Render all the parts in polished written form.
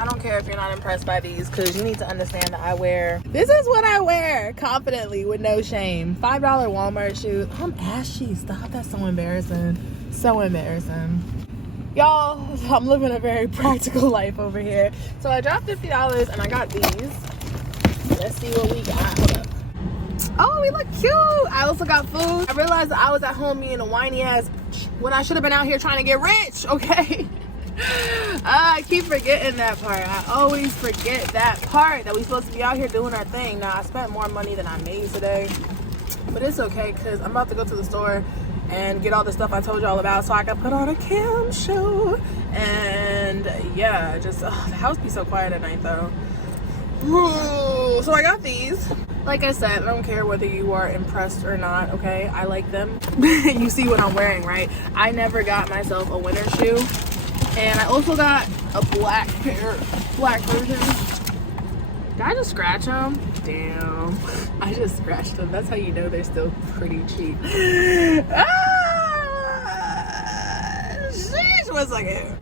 I don't care if you're not impressed by these, because you need to understand that this is what I wear confidently with no shame. $5 Walmart shoes. I'm ashy. Stop. That's so embarrassing. So embarrassing. Y'all, I'm living a very practical life over here. So I dropped $50 and I got these. Let's see what we got. Hold up. Oh, we look cute. I also got food. I realized that I was at home being a whiny ass when I should have been out here trying to get rich, okay? I keep forgetting that part. I always forget that part, that we supposed to be out here doing our thing. Now, I spent more money than I made today, but it's okay, because I'm about to go to the store and get all the stuff I told y'all about so I can put on a cam show. And yeah, just the house be so quiet at night though. Ooh, so I got these. Like I said, I don't care whether you are impressed or not, okay? I like them. You see what I'm wearing, right? I never got myself a winter shoe. And I also got a black version. Did I just scratch them? Damn. I just scratched them. That's how you know they're still pretty cheap. Sheesh, 1 second.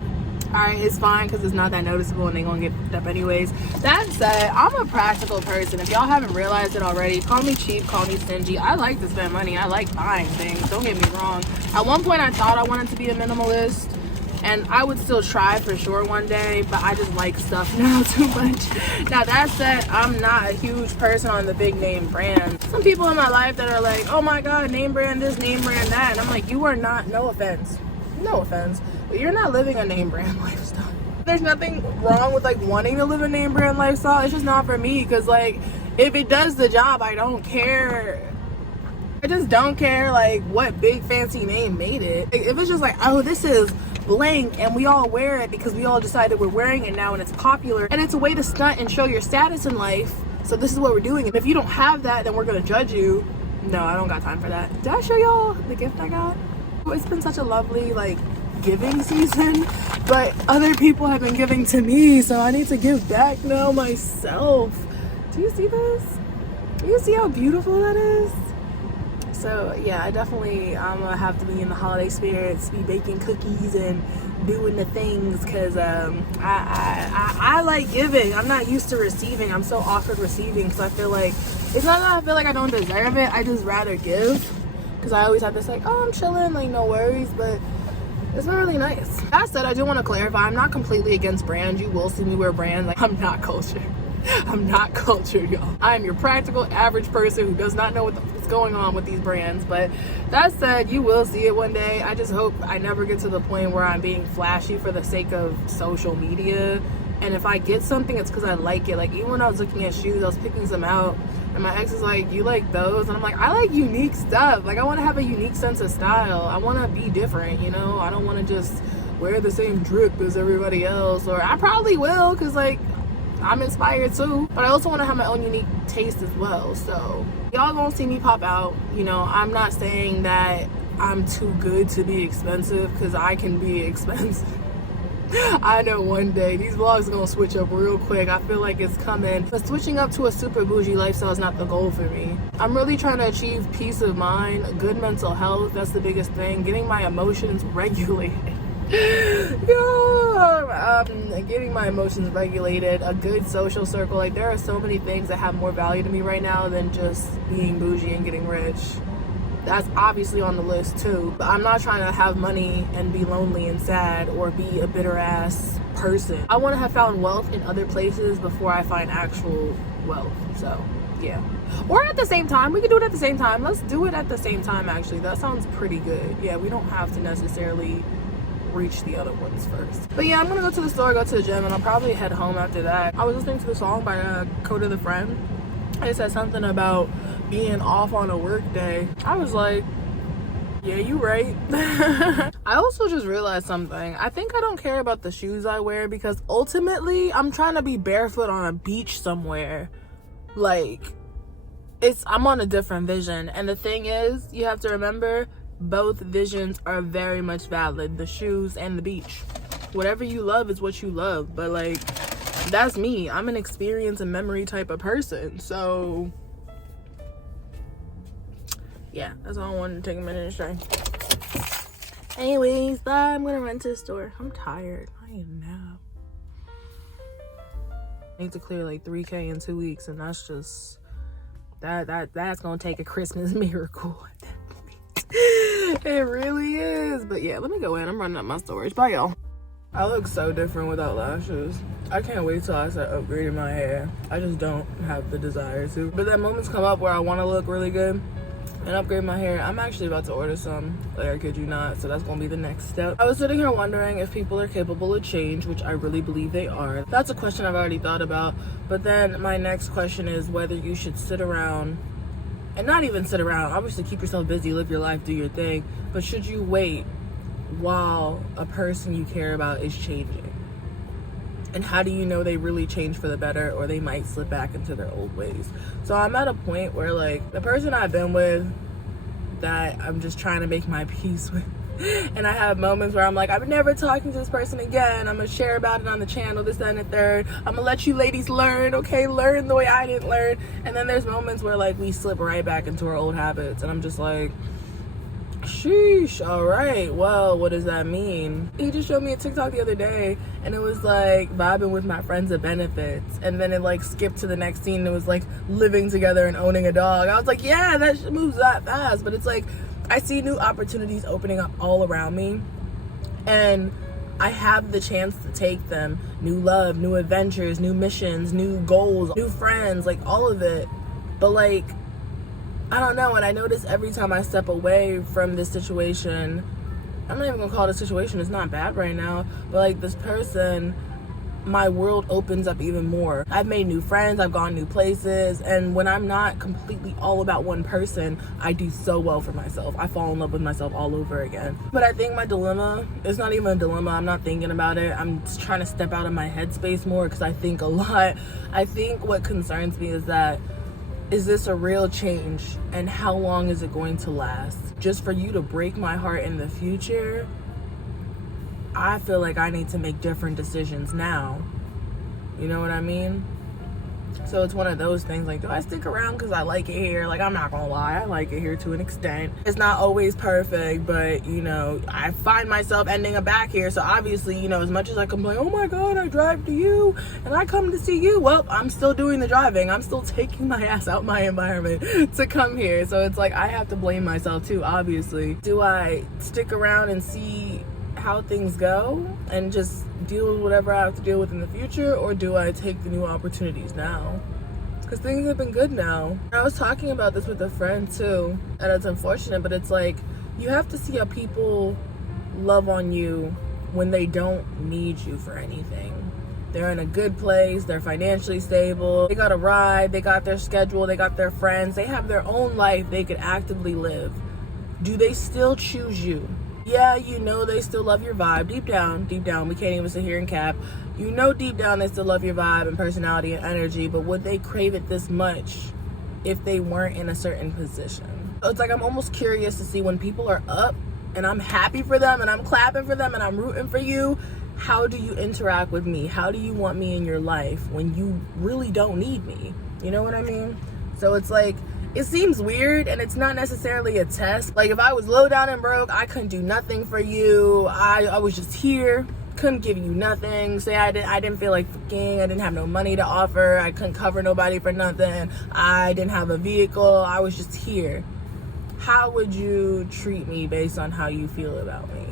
Alright, it's fine because it's not that noticeable and they're gonna get picked up anyways. That said, I'm a practical person. If y'all haven't realized it already, call me cheap, call me stingy. I like to spend money. I like buying things. Don't get me wrong. At one point I thought I wanted to be a minimalist. And I would still try for sure one day, but I just like stuff now too much. Now that said, I'm not a huge person on the big name brand. Some people in my life that are like, oh my God, name brand this, name brand that. And I'm like, you are not, no offense, but you're not living a name brand lifestyle. There's nothing wrong with like wanting to live a name brand lifestyle. It's just not for me, because like, if it does the job, I don't care. I just don't care like what big fancy name made it. Like, if it's just like, oh, this is blank and we all wear it because we all decided we're wearing it now and it's popular and it's a way to stunt and show your status in life, so this is what we're doing, and if you don't have that, then we're gonna judge you. No, I don't got time for that. Did I show y'all the gift I got? It's been such a lovely like giving season, but other people have been giving to me, so I need to give back now myself. Do you see this? Do you see how beautiful that is? So yeah, I'm gonna have to be in the holiday spirits, be baking cookies and doing the things, because I like giving. I'm not used to receiving. I'm so awkward receiving, because I feel like, it's not that I feel like I don't deserve it, I just rather give, because I always have this like, oh, I'm chilling, like no worries, but it's not really nice. That said, I do want to clarify, I'm not completely against brands. You will see me wear brands. Like, I'm not cultured. I'm not cultured, y'all. I am your practical average person who does not know what's going on with these brands. But that said, you will see it one day. I just hope I never get to the point where I'm being flashy for the sake of social media. And if I get something, it's because I like it. Like, even when I was looking at shoes, I was picking some out, and my ex is like, you like those? And I'm like, I like unique stuff. Like, I want to have a unique sense of style. I want to be different, you know? I don't want to just wear the same drip as everybody else. Or I probably will, because like, I'm inspired too, but I also want to have my own unique taste as well. So y'all gonna see me pop out. You know, I'm not saying that I'm too good to be expensive, because I can be expensive. I know one day these vlogs are gonna switch up real quick. I feel like it's coming, but switching up to a super bougie lifestyle is not the goal for me. I'm really trying to achieve peace of mind, good mental health. That's the biggest thing. Getting my emotions regulated. Getting my emotions regulated, a good social circle. Like, there are so many things that have more value to me right now than just being bougie and getting rich. That's obviously on the list too, but I'm not trying to have money and be lonely and sad or be a bitter ass person. I want to have found wealth in other places before I find actual wealth. So yeah, or at the same time. We can do it at the same time. Let's do it at the same time. Actually, that sounds pretty good. Yeah, we don't have to necessarily reach the other ones first. But yeah, I'm gonna go to the store, go to the gym, and I'll probably head home after that. I was listening to the song by Coda the Friend. It said something about being off on a work day. I was like, yeah, you right. I also just realized something. I think I don't care about the shoes I wear, because ultimately I'm trying to be barefoot on a beach somewhere. Like, I'm on a different vision. And the thing is, you have to remember, both visions are very much valid, the shoes and the beach. Whatever you love is what you love. But like, that's me. I'm an experience and memory type of person. So yeah, that's all I wanted to take a minute to say. Anyways, I'm gonna run to the store. I'm tired. I am now. I need to clear like 3K in 2 weeks, and that's just that's gonna take a Christmas miracle at that point. It really is. But yeah, let me go in. I'm running up my storage. Bye, y'all. I look so different without lashes. I can't wait till I start upgrading my hair. I just don't have the desire to. But that moment's come up where I want to look really good and upgrade my hair. I'm actually about to order some, like, I kid you not, so that's gonna be the next step. I was sitting here wondering if people are capable of change, which I really believe they are. That's a question I've already thought about, but then my next question is whether you should sit around, and not even sit around, obviously keep yourself busy, live your life, do your thing, but should you wait while a person you care about is changing? And how do you know they really change for the better, or they might slip back into their old ways? So I'm at a point where, like, the person I've been with that I'm just trying to make my peace with, and I have moments where I'm like, I'm never talking to this person again, I'm gonna share about it on the channel, this, that, and the third, I'm gonna let you ladies learn, okay, learn the way I didn't learn. And then there's moments where, like, we slip right back into our old habits, and I'm just like, sheesh, all right, well, what does that mean? He just showed me a TikTok the other day, and it was like vibing with my friends at benefits, and then it like skipped to the next scene, and it was like living together and owning a dog. I was like, yeah, that shit moves that fast. But it's like I see new opportunities opening up all around me, and I have the chance to take them. New love, new adventures, new missions, new goals, new friends, like all of it. But like, I don't know, and I notice every time I step away from this situation, I'm not even gonna call it a situation, it's not bad right now, but like this person, my world opens up even more. I've made new friends, I've gone new places, and when I'm not completely all about one person, I do so well for myself. I fall in love with myself all over again. But I think my dilemma, it's not even a dilemma, I'm not thinking about it, I'm just trying to step out of my headspace more because I think a lot. I think what concerns me is that, is this a real change, and how long is it going to last? Just for you to break my heart in the future, I feel like I need to make different decisions now. You know what I mean? So it's one of those things, like, do I stick around because I like it here? Like, I'm not gonna lie, I like it here to an extent. It's not always perfect, but, you know, I find myself ending up back here. So obviously, you know, as much as I complain, oh my God, I drive to you and I come to see you, well, I'm still doing the driving. I'm still taking my ass out my environment to come here. So it's like, I have to blame myself too, obviously. Do I stick around and see how things go and just deal with whatever I have to deal with in the future, or do I take the new opportunities now? Because things have been good now. I was talking about this with a friend too, and it's unfortunate, but it's like, you have to see how people love on you when they don't need you for anything. They're in a good place, they're financially stable, they got a ride, they got their schedule, they got their friends, they have their own life they could actively live. Do they still choose you? Yeah, you know they still love your vibe. Deep down, we can't even sit here and cap. You know deep down they still love your vibe and personality and energy, but would they crave it this much if they weren't in a certain position? So it's like, I'm almost curious to see when people are up and I'm happy for them and I'm clapping for them and I'm rooting for you, how do you interact with me? How do you want me in your life when you really don't need me? You know what I mean? So it's like, it seems weird, and it's not necessarily a test. Like, if I was low down and broke, I couldn't do nothing for you. I was just here, couldn't give you nothing. Say I didn't feel like fucking, I didn't have no money to offer, I couldn't cover nobody for nothing, I didn't have a vehicle, I was just here. How would you treat me based on how you feel about me?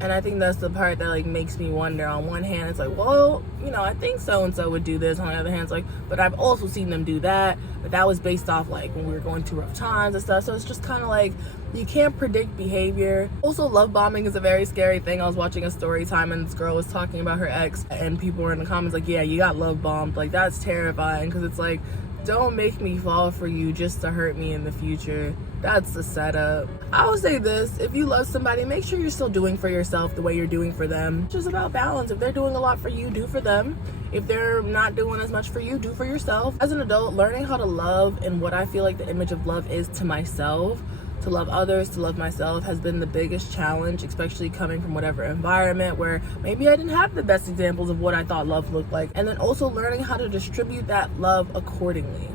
And I think that's the part that like makes me wonder. On one hand, it's like, well, you know, I think so-and-so would do this. On the other hand, it's like, but I've also seen them do that. But that was based off like when we were going through rough times and stuff. So it's just kind of like, you can't predict behavior. Also, love bombing is a very scary thing. I was watching a story time and this girl was talking about her ex, and people were in the comments like, yeah, you got love bombed. Like, that's terrifying, because it's like, don't make me fall for you just to hurt me in the future. That's the setup. I would say this, if you love somebody, make sure you're still doing for yourself the way you're doing for them. It's just about balance. If they're doing a lot for you, do for them. If they're not doing as much for you, do for yourself. As an adult, learning how to love and what I feel like the image of love is to myself, to love others, to love myself, has been the biggest challenge, especially coming from whatever environment where maybe I didn't have the best examples of what I thought love looked like. And then also learning how to distribute that love accordingly.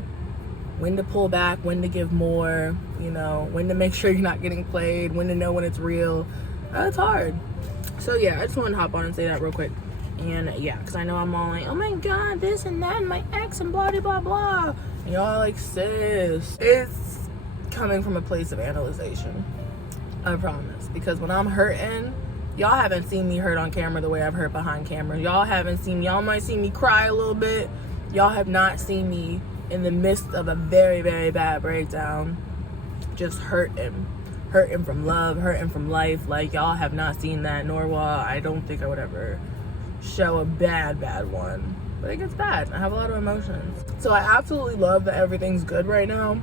When to pull back, when to give more, you know, when to make sure you're not getting played, when to know when it's real. That's hard. So yeah, I just want to hop on and say that real quick. And yeah, because I know I'm all like, oh my god, this and that, and my ex, and blah, blah, blah, blah. And y'all are like, sis, it's coming from a place of analyzation. I promise. Because when I'm hurting, y'all haven't seen me hurt on camera the way I've hurt behind camera. Y'all might see me cry a little bit. Y'all have not seen me in the midst of a very, very bad breakdown, just hurting from love, hurting from life. Like, y'all have not seen that, nor will I don't think I would ever show a bad one. But it gets bad. I have a lot of emotions. So I absolutely love that everything's good right now.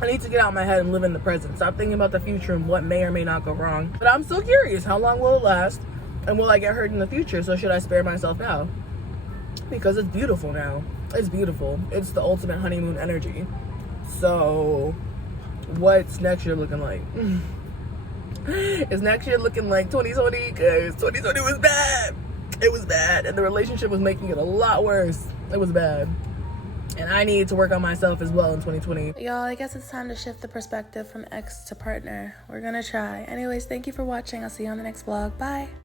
I need to get out of my head and live in the present. Stop thinking about the future and what may or may not go wrong. But I'm still curious. How long will it last? And will I get hurt in the future? So should I spare myself now? Because it's beautiful now. It's beautiful. It's the ultimate honeymoon energy. So what's next year looking like? Is next year looking like 2020? Because 2020 was bad. It was bad. And the relationship was making it a lot worse. It was bad. And I need to work on myself as well in 2020. Y'all, I guess it's time to shift the perspective from ex to partner. We're gonna try. Anyways, thank you for watching. I'll see you on the next vlog. Bye.